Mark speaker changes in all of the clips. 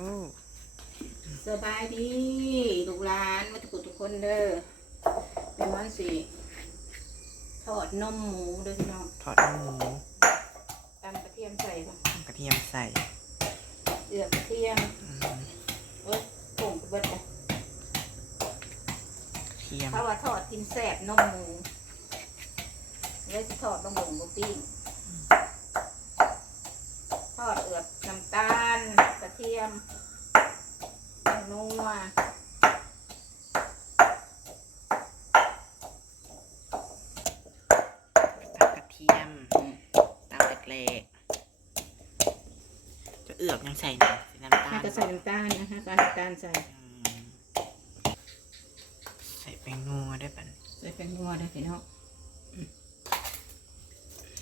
Speaker 1: อ้
Speaker 2: สบายดีลูกหลานมาทุกคนทุกคนเด้อเป็นวันสิทอดนมหมูเด้อพี่น้อง
Speaker 1: ทอดน้ำหมู
Speaker 2: ตำกระเทียมใส่ค่ะ
Speaker 1: กระเทียมใส่
Speaker 2: เอือกกระเทียม
Speaker 1: อืม
Speaker 2: เอ้ยผงเบิดเลย
Speaker 1: กระเทียม
Speaker 2: ถ้าว่าทอดกินแซ่บนมหมูเลยสิทอดลงบงบปิ้งทอดเอือบน้ำตาลก ระเทียมแป้งนัว
Speaker 1: ตำกระเทียมตำเล็กๆจะเอือกยังใส่หน่อยใส่น้ำตา
Speaker 2: ให้
Speaker 1: ล
Speaker 2: ก็ใส่น้ำตาลนะคะการน้ำตาลใส่
Speaker 1: อืมใส่แป้งนัวได้วยปัน
Speaker 2: ใส่แป้งนัวได้พี่น้อง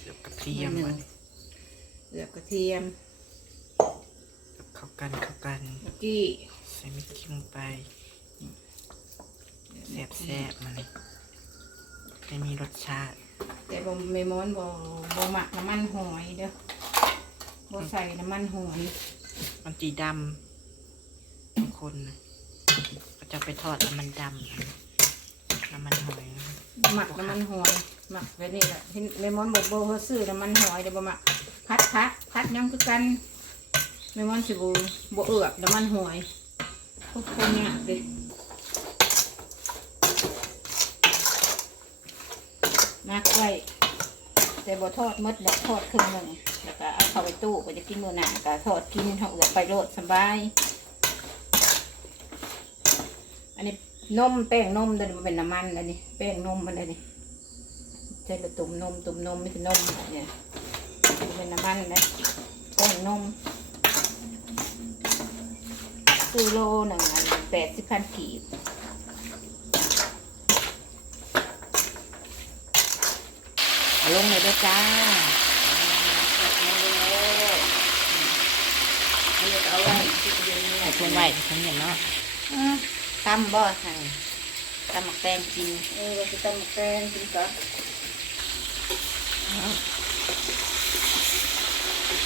Speaker 1: เอือกกระเทียม
Speaker 2: หน่
Speaker 1: มั
Speaker 2: อนยหนึ่งเอือบกระเทียม
Speaker 1: เอือกเข้ากันเข้ากัน
Speaker 2: เมื่อกี้
Speaker 1: ใส่มิกกี้ลงไปแซ่บแซ่บๆมันไม่มีรสชาติ
Speaker 2: แต่บ่ไม่ม้อนบ่บ่หมักน้ำมันหอยเด้อบ่ใส่น้ำมันหอย
Speaker 1: มันจีดำบางคนน่ะก็จะไปทอดแล้วมันดำน้ำมันหอยนะ
Speaker 2: หมักน้ำมันหอยหมักไว้นี่แหละที่ไม่ม้อนบ่บ่ซื้อน้ำมันหอยเด้อบ่หมักพัดพัดพัดยังคือกัน ไม่ม้อนสิบ่บ่เอือบน้ำมันหอยทุกคนเนี่ยด้มักไว้แต่บ่ทอดมดดอกทอดครึ่งหนึ่งแล้วก็เอาเข้าไปตู้ก็จะกินมื้อหนาก็ทอดกินเฮาเอือบไปโลดสบาย อันนี้นมแป้งนมเดี๋ยวมันเป็นน้ำมันอันนี้แป้งนมมันอันนี้ใช่ละตุ่มนมตุ่มนมไม่ใช่นมเนี่ยเป็นน้ำมันนะแป้งนม ซื้อโลหนึ่งแปดสิบพันกีบลงเลยด้วยจ้าเอาไว้ที่เดือนนี้
Speaker 1: ใส่ถุงไว้ถุงเห็นเนาะ
Speaker 2: อืมบ่ใส่ตำหมักแตงกิน เออเราจะตำหมักแตงกินก่อน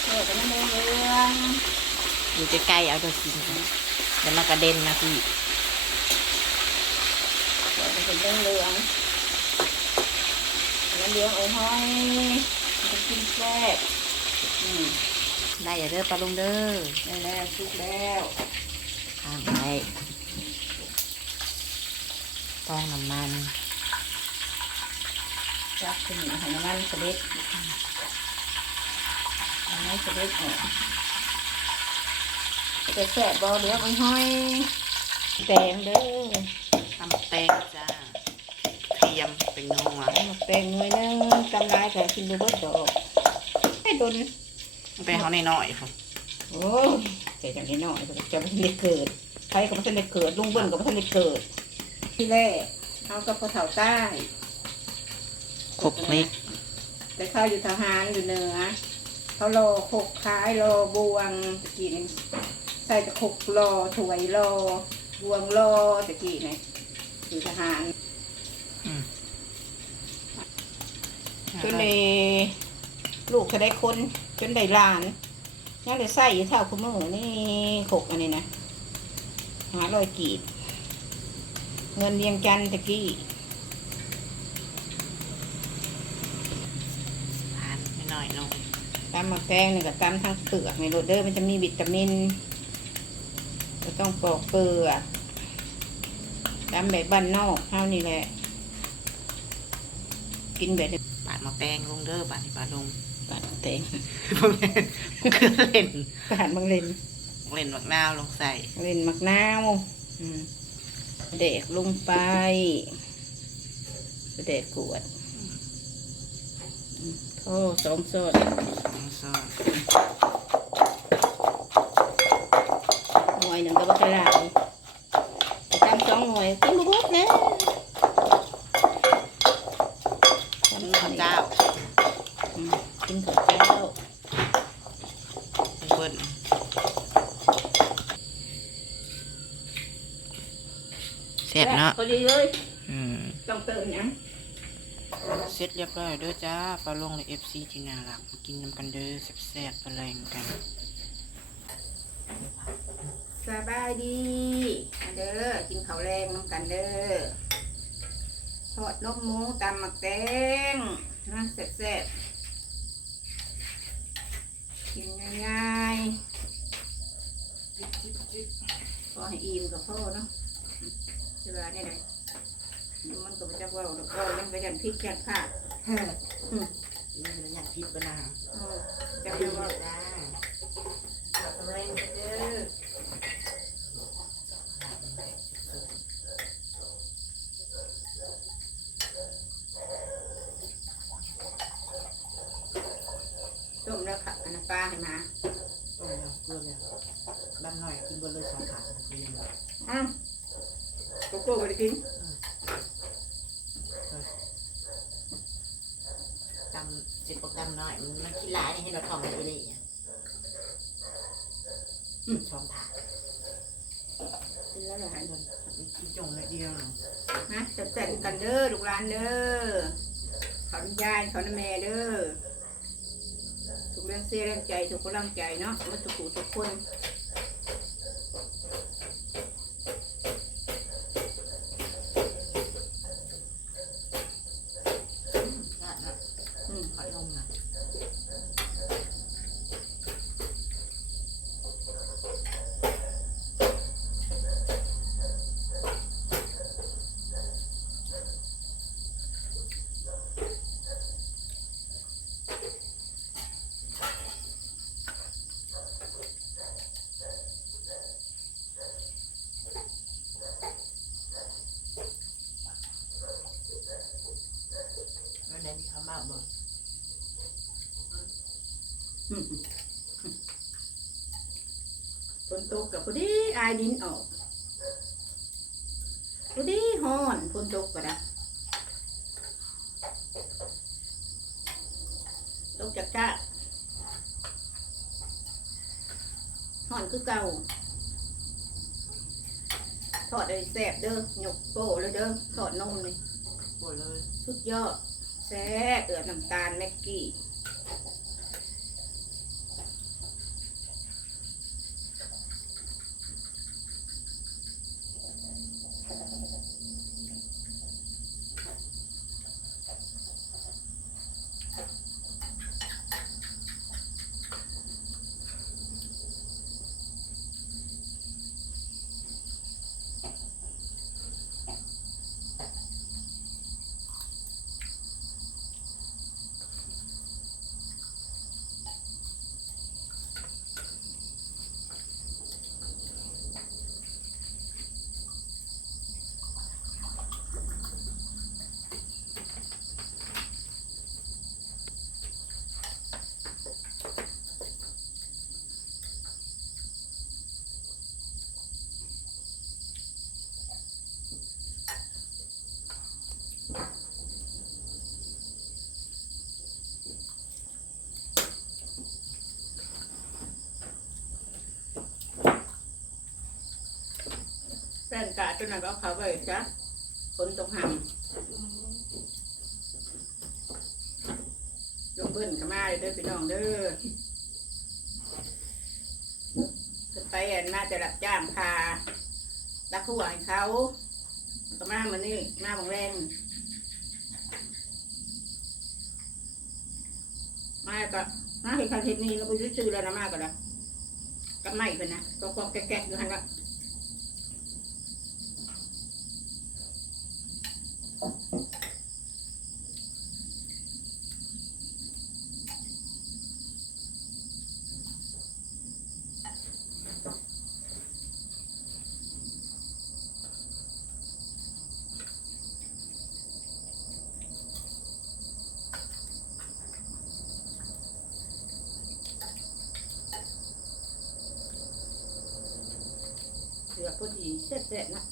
Speaker 2: เออแต่มันเหลือง
Speaker 1: อยู่ใกล้ๆเอาตัวกินกัน เดี๋ยวมันกระเด็นนะพี่
Speaker 2: เออมันเป็นเหลืองเหลืองมันเหลืองโอ้ห้อยมันจะกินแซ่บอืม
Speaker 1: ได้อย่าเด้อปลาลุงเด้อ
Speaker 2: ได้แล้วสุกแล้ว
Speaker 1: ข้างไว้ต้องน้ำมัน
Speaker 2: จับขึ้นมาให้น้ำมันเสด็จน้ำมันเสด็จออก จะแซ่บบ่เหลืองโอ้ห้อยแตงเด้อ
Speaker 1: ทำแตงจ้าเทียมเป็นนัว
Speaker 2: หมักแตงหน่วยหนึงตำลายแต่กินดูเบิดดอกให้ดน
Speaker 1: มันเป็นเขาในน้อยๆค่ะ
Speaker 2: โอ้ยเจ๊จังได้น้อยจะไม่ได้เกิดใครก็ไม่ทันได้เกิดลุงเบิ้ลก็ไม่ทันได้เกิด ที่แรกเขากับพ่อเฒ่าใต้
Speaker 1: ครบเล็ก
Speaker 2: แต่เขาอยู่ทหารอยู่เหนือเขารอขกขายรอบวงตะกี้นี่ ใส่ตะขกรอถวยรอบวงรอตะกี้นี่อยู่ทหาร
Speaker 1: อืม
Speaker 2: จนได้ลูกเขาได้คนจนได้หลานยังได้ใส่อยู่เท่าคุณมือนี่ขกอันนี้นะหาลอยกีด เงินเรียงจันทน์ตะกี้
Speaker 1: ทานไม่น้อยลง
Speaker 2: ตำหมักแตงนี่กับตำทั้งเปลือกในโรดเดอร์มันจะมีวิตามิน ก็ต้องปอกเปลือกตำแบบบ้านนอกเท่านี้แหละ กินแบบนี้
Speaker 1: ปาดหมาแตงลงเด้อปาดที่ปาดลง
Speaker 2: ปาดหมักแตง
Speaker 1: คือเล่น
Speaker 2: ปาดบางเลน
Speaker 1: เล่นหมักนาวลงใส่
Speaker 2: เล่นหมักนาวอืมเด็กลงไปเด็กกวดอืมโอ้สองส่วน
Speaker 1: ลงซอส
Speaker 2: หน่วย หนึ่งก็บ่กระไรตำสองหน่วยกินบุบแล้ว
Speaker 1: ข้าวเจ้า
Speaker 2: อืมกินข้าวเจ้า
Speaker 1: เบิ้ลเสร็จเนาะ
Speaker 2: พอดีเลย
Speaker 1: อืม
Speaker 2: ต้องเติมหยัง
Speaker 1: เสร็จเรียบร้อยเด้อจ้าปลาลงในเอฟซีที่น่ารักมากินน้ำกันเด้อแซ่บๆปลาแรงกัน
Speaker 2: บายดีมาเด้อกินข้าวแรงน้ำกันเด้อทอดนกหมูตำหมักแตงนะแซ่บๆกินง่ายๆพอให้อิ่มกับพ่อเนาะเวลาเนี่ยเลยมันก็ไม่จะว่าดอกว่ายังไปยันพริกยันผัก
Speaker 1: เฮ้ยนี่มันอยากพิษปะนะ
Speaker 2: เออจะ
Speaker 1: จะ
Speaker 2: ไป
Speaker 1: พิษ
Speaker 2: ว่า
Speaker 1: จ้าทำแรงเด้อ
Speaker 2: ต้มแล้วค่ะอันนั้นปลาให้มา
Speaker 1: โอ้ยเพื่อนเนี่ยบ้านหน่อยกินเบอร์เลยสองขากินเลย
Speaker 2: อ้าวโกโก้ไปได้กิน
Speaker 1: จำสิบโปรแกรมหน่อยมันมันขี้ร้ายนี่ให้เราทำอะไรเลยอืมชอบถ่าย
Speaker 2: กินแล้วเหรอ
Speaker 1: มันมันขี้จงเลยเดียวเนาะ
Speaker 2: ฮะแซ่บๆกันเด้อลูกหลานเด้อขออนุญาตขออนุแม่เด้อทุ กเรื่องเสียแรงใจทุกพลังใจเนาะมาทุกผู้ทุกคน
Speaker 1: น่านะ
Speaker 2: อืม
Speaker 1: ขอนมนะวันไหนมีข้าวมากบ่
Speaker 2: อืม ฝนตกกับพอดีอายดินออกพอดีฮ้อนฝนตกก็ได้ตกจากจ้าฮ้อนคือเก่าทอดเลยแซ่บเด้อหยกโป้เลยเด้อทอดนมเลย
Speaker 1: ปวดเลย
Speaker 2: สุดยอดแซ่บเอือดน้ำตาลแม็กกี้ แป้งกาจนนั้นก็เอาเขาไปจ้ะฝนตกห่ำลงเบิ้นก็มาเลยเด้อพี่น้องเด้อขึ้นไปอันมาจะรับจ้างพาลักหัวให้เขาก็มามือนนี่มาบางแรง มาก็มาเห็นคาเทศนี้เราไปซื้อแล้วนะมาก็แล้วก็ไม่เป็นนะก็กองแกะๆอยู่หันละ เหลื อพอดีเสร็จแล้วนะ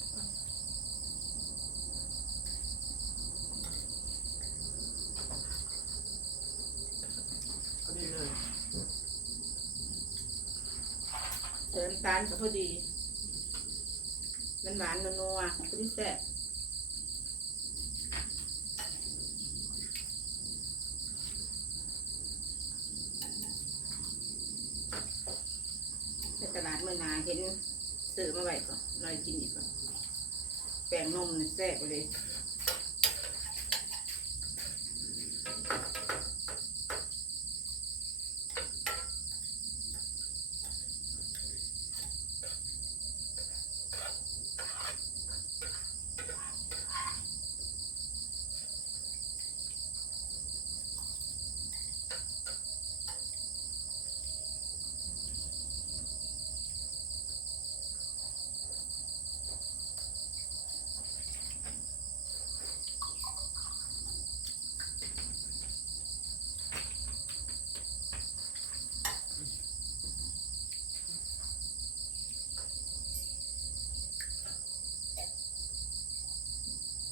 Speaker 1: ก็ได้เลย
Speaker 2: เติมำตาลก็พอดีหวานหวานๆนัวพอดีแซ่บในตลาดเมื่อนาเห็นซื้อมาไว้ก่อนลอยกินอีกก่อนแป้งนมนี่แซ่บเลย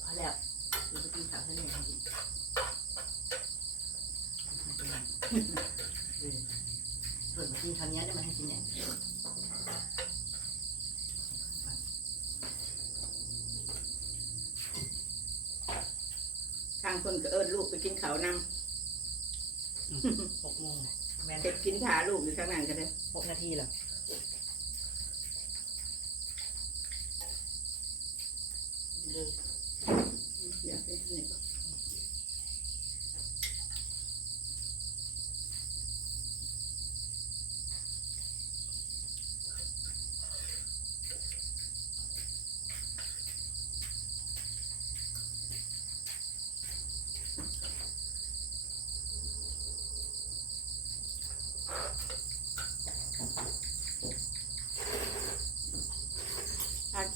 Speaker 1: พอแล้วเดี๋ยวไปกินข้าวให้เนี่ยให้กินเออ ส่วนมากินคราวนี้จะมาให้กินเนี่ย
Speaker 2: ทางคนก็เอิญลูกไปกินเขาวน
Speaker 1: หกโมงนะแม่นำ
Speaker 2: เด็กกินถาลูกอยู่ข้างนั้นก็ได้
Speaker 1: หกนาทีเหรอเลย
Speaker 2: เดี๋ยวไปนี่ก่อนอ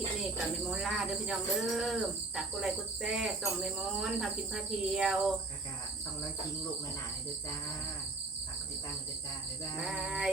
Speaker 2: าคลิปนี้กับเมมอนล่าเด้อพี่น้องเด้อตักกุไรกุแซ่ส่งเมมอนพากินพาเที่ยว
Speaker 1: กะกะต้องน้อยทิ้งลูกแม่หนาเลยเด้อจ้าฝากกดติดตามกันเด้อจ้าบ๊ายบา
Speaker 2: บาย ย